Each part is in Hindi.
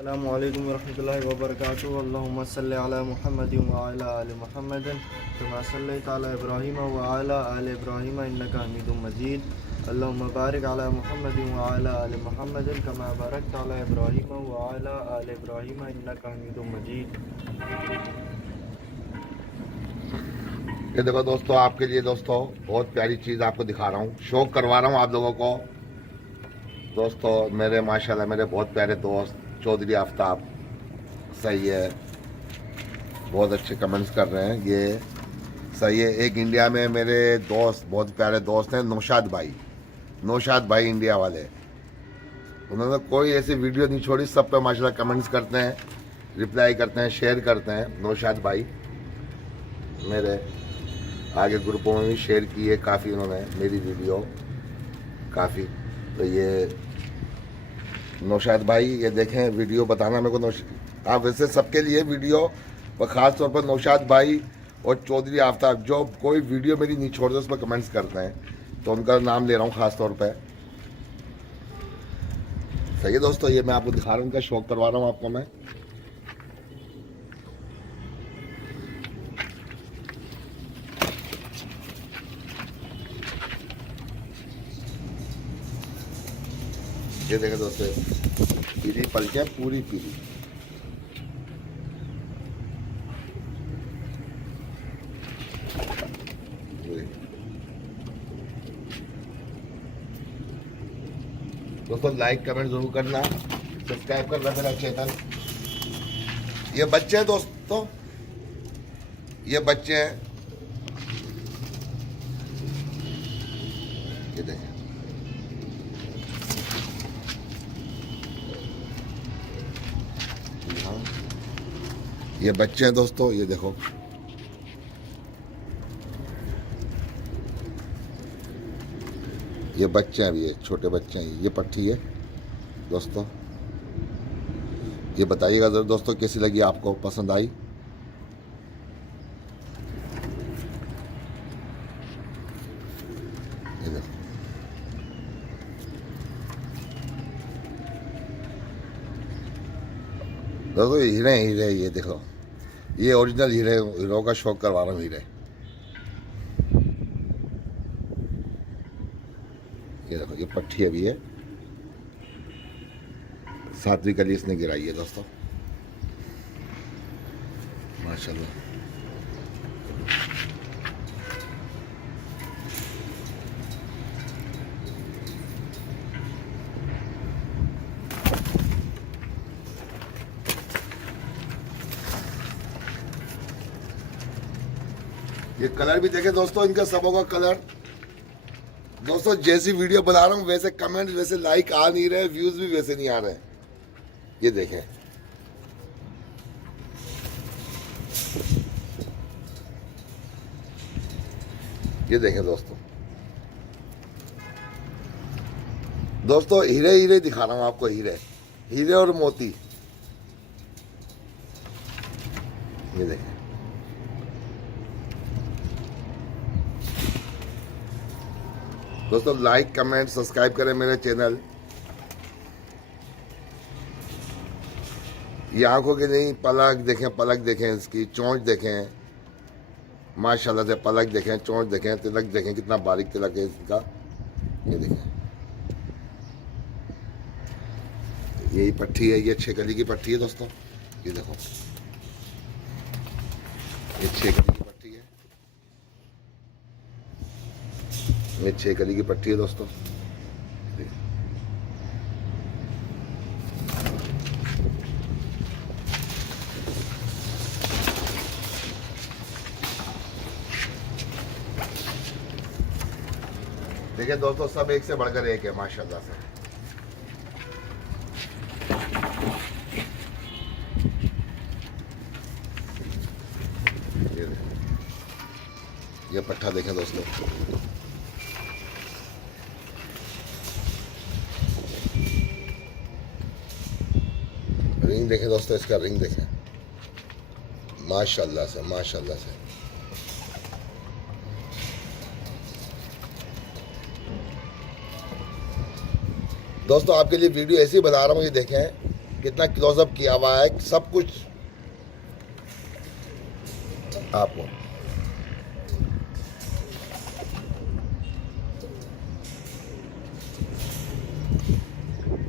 अस्सलामु अलैकुम वरहमतुल्लाहि वबरकातुहू। अल्लाहुम्मा सल्लि अला मुहम्मदिन व अला आलि मुहम्मदिन कमा सल्लैता अला इब्राहीम व अला आलि इब्राहीम इन्नका हमीदुम मजीद। अल्लाहुम्मा बारिक अला मुहम्मदिन व अला आलि मुहम्मदिन कमा बारकता अला इब्राहीम व अला आलि इब्राहीम इन्नका हमीदुम मजीद। ये देखो दोस्तों, आपके लिए दोस्तों बहुत प्यारी चीज़ आपको दिखा रहा हूँ, शौक करवा रहा हूँ आप लोगों को। दोस्तों मेरे माशाल्लाह मेरे बहुत प्यारे दोस्त चौधरी आफ्ताब, सही है, बहुत अच्छे कमेंट्स कर रहे हैं, ये सही है। एक इंडिया में मेरे दोस्त बहुत प्यारे दोस्त हैं, नौशाद भाई इंडिया वाले। उन्होंने कोई ऐसी वीडियो नहीं छोड़ी, सब पे माशाल्लाह कमेंट्स करते हैं, रिप्लाई करते हैं, शेयर करते हैं। नौशाद भाई मेरे आगे ग्रुपों में भी शेयर की है काफ़ी उन्होंने मेरी वीडियो काफ़ी। तो ये नौशाद भाई, ये देखें वीडियो, बताना मेरे को आप वैसे सबके लिए वीडियो, और ख़ास तौर पर नौशाद भाई और चौधरी आफ्ताब जो कोई वीडियो मेरी नहीं छोड़ते उस पर कमेंट्स करते हैं, तो उनका नाम ले रहा हूँ ख़ास तौर पर। सही है दोस्तों, ये मैं आपको दिखा रहा हूँ, उनका शौक करवा रहा हूँ आपको मैं। ये देखें दोस्तों, पीली पलकें पूरी पीली। दोस्तों लाइक कमेंट जरूर करना, सब्सक्राइब करना मेरा चैनल। ये बच्चे हैं दोस्तों, ये बच्चे हैं, ये देखें। ये बच्चे हैं दोस्तों, ये देखो, ये बच्चे हैं, ये छोटे बच्चे हैं। ये पट्टी है दोस्तों, ये बताइएगा जरा दोस्तों कैसी लगी आपको, पसंद आई? ये देखो, दोस्तों हीरे हीरे, ये देखो, ये ओरिजिनल हीरो का शौक करवा रहा हूँ, हीरे। ये देखो, ये पट्टी अभी है, 7वीं कली इसने गिराई है दोस्तों, माशाल्लाह। ये कलर भी देखें दोस्तों, इनका सबों का कलर। दोस्तों जैसी वीडियो बना रहा हूँ वैसे कमेंट, वैसे लाइक आ नहीं रहे, व्यूज भी वैसे नहीं आ रहे। ये देखें, ये देखें दोस्तों, दोस्तों हीरे हीरे दिखा रहा हूँ आपको, हीरे हीरे और मोती। ये देखें, दोस्तों लाइक कमेंट सब्सक्राइब करें मेरे चैनल। ये आंखों की नहीं, पलक देखें इसकी, चोंच देखें, माशाल्लाह से पलक देखें, चोंच देखें, तिलक देखें, कितना बारीक तिलक है इसका। ये देखें, यही पट्टी है, ये 6 कली की पट्टी है दोस्तों। ये देखो, ये 6 कली की पट्टी है, ये 6 कली की पट्टी है दोस्तों। देखिए दोस्तों, सब एक से बढ़कर एक है माशाल्लाह से। ये पट्टा देखें दोस्तों, रिंग देखें दोस्तों, इसका रिंग देखें, माशाल्लाह से, माशाल्लाह से। दोस्तों आपके लिए वीडियो ऐसी बना रहा हूँ, ये देखें, कितना क्लोजअप किया हुआ है, सब कुछ आपको।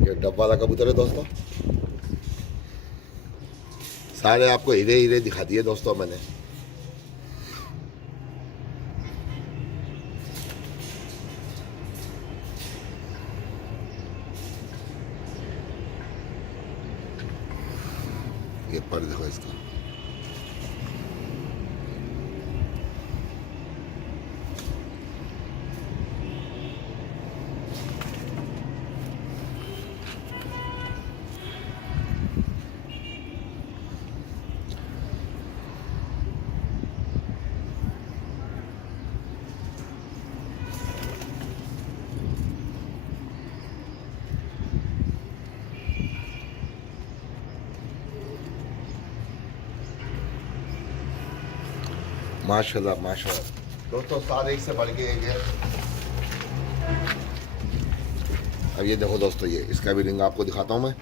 ये डब वाला कबूतर है दोस्तों। सारे आपको हीरे हीरे दिखा दिए दोस्तों मैंने। ये पर देखो इसका, माशाल्लाह माशाल्लाह दोस्तों, सारे एक से बढ़ के एक है। अब ये देखो दोस्तों, ये इसका भी रिंग आपको दिखाता हूँ मैं।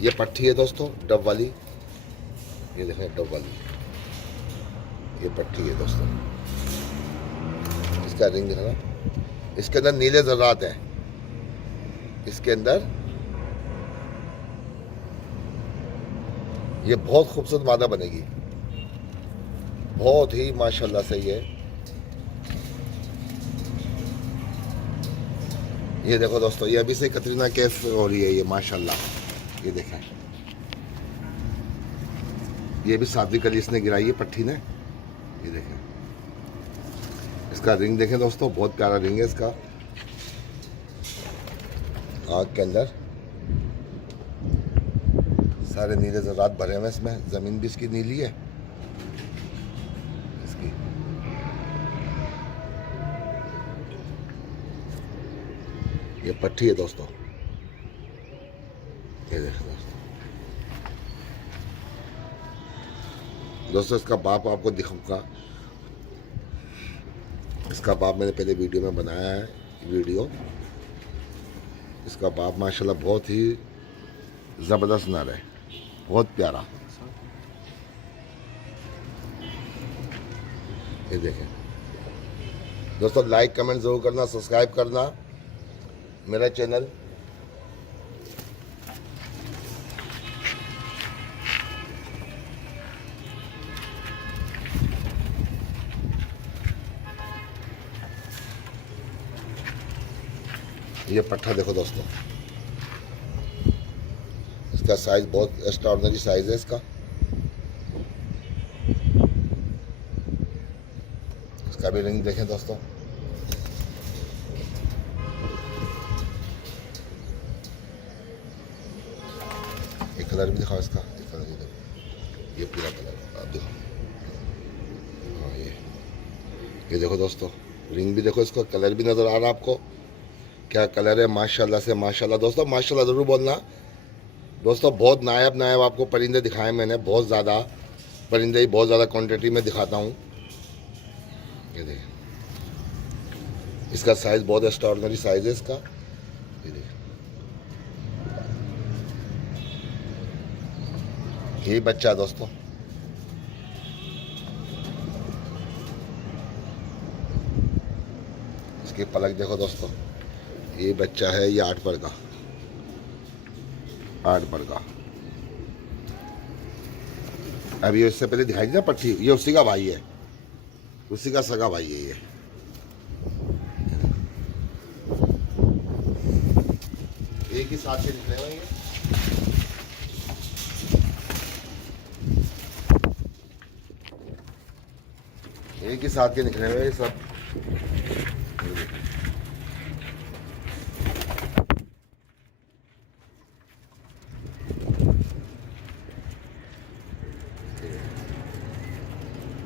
ये पट्टी है दोस्तों डब वाली, ये देखें डब वाली, ये पट्टी है दोस्तों। इसका रिंग दिखाना, इसके अंदर नीले जर्रात हैं, इसके अंदर। ये बहुत खूबसूरत मादा बनेगी, बहुत ही माशाल्लाह से। ये देखो दोस्तों, ये अभी से कतरीना कैफ हो रही है ये माशाल्लाह। ये देखें, ये भी सातवीं कली इसने गिराई है पट्टी ने। ये देखें, इसका रिंग देखें दोस्तों, बहुत प्यारा रिंग है इसका, आँख के अंदर सारे नीले ज़रात भरे हुए हैं इसमें। ज़मीन भी इसकी नीली है इसकी। ये पट्टी है दोस्तों, ये देखो दोस्तों। इसका बाप आपको दिखाऊंगा, इसका बाप मैंने पहले वीडियो में बनाया है वीडियो। इसका बाप माशाल्लाह बहुत ही ज़बरदस्त नर है, बहुत प्यारा। ये देखें दोस्तों, लाइक कमेंट ज़रूर करना, सब्सक्राइब करना मेरा चैनल। ये पट्ठा देखो दोस्तों, इसका साइज बहुत एक्स्ट्राऑर्डिनरी साइज है इसका। इसका भी रिंग देखें दोस्तों। ये कलर भी दिखाओ इसका, ये कलर, ये देखो, ये पीला कलर आप देखो। हाँ ये देखो दोस्तों, रिंग भी देखो, इसका कलर भी नज़र आ रहा है आपको, क्या कलर है माशाल्लाह से माशाल्लाह। दोस्तों माशाल्लाह ज़रूर बोलना दोस्तों। बहुत नायाब नायाब आपको परिंदे दिखाए मैंने, बहुत ज़्यादा परिंदे ही बहुत ज़्यादा क्वांटिटी में दिखाता हूँ। ये देखिए, इसका साइज़ बहुत एक्स्ट्राऑर्डिनरी साइज़ है इसका। ये देखिए, यही बच्चा है दोस्तों। इसकी पलक देखो दोस्तों, ये बच्चा है, ये 8 पर का, 8 पर का। अब ये इससे पहले दिखाई दी ना पट्टी, ये उसी का भाई है, उसी का सगा भाई है ये। एक ही साथ से निकले हुए हैं ये, एक ही साथ के निकले हुए सब।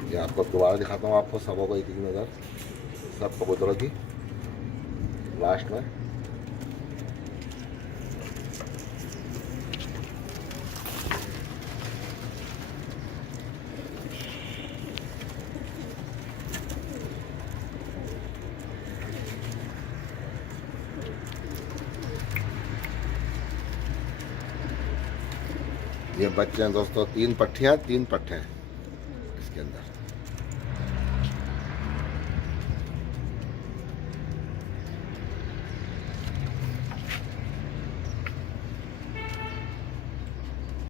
ये आपको दोबारा दिखाता हूँ, आपको सबों को एक एक नज़र, सब कबूतरों की लास्ट में। ये बच्चे हैं दोस्तों, 3 पट्टियाँ 3 पट्टे हैं इसके अंदर।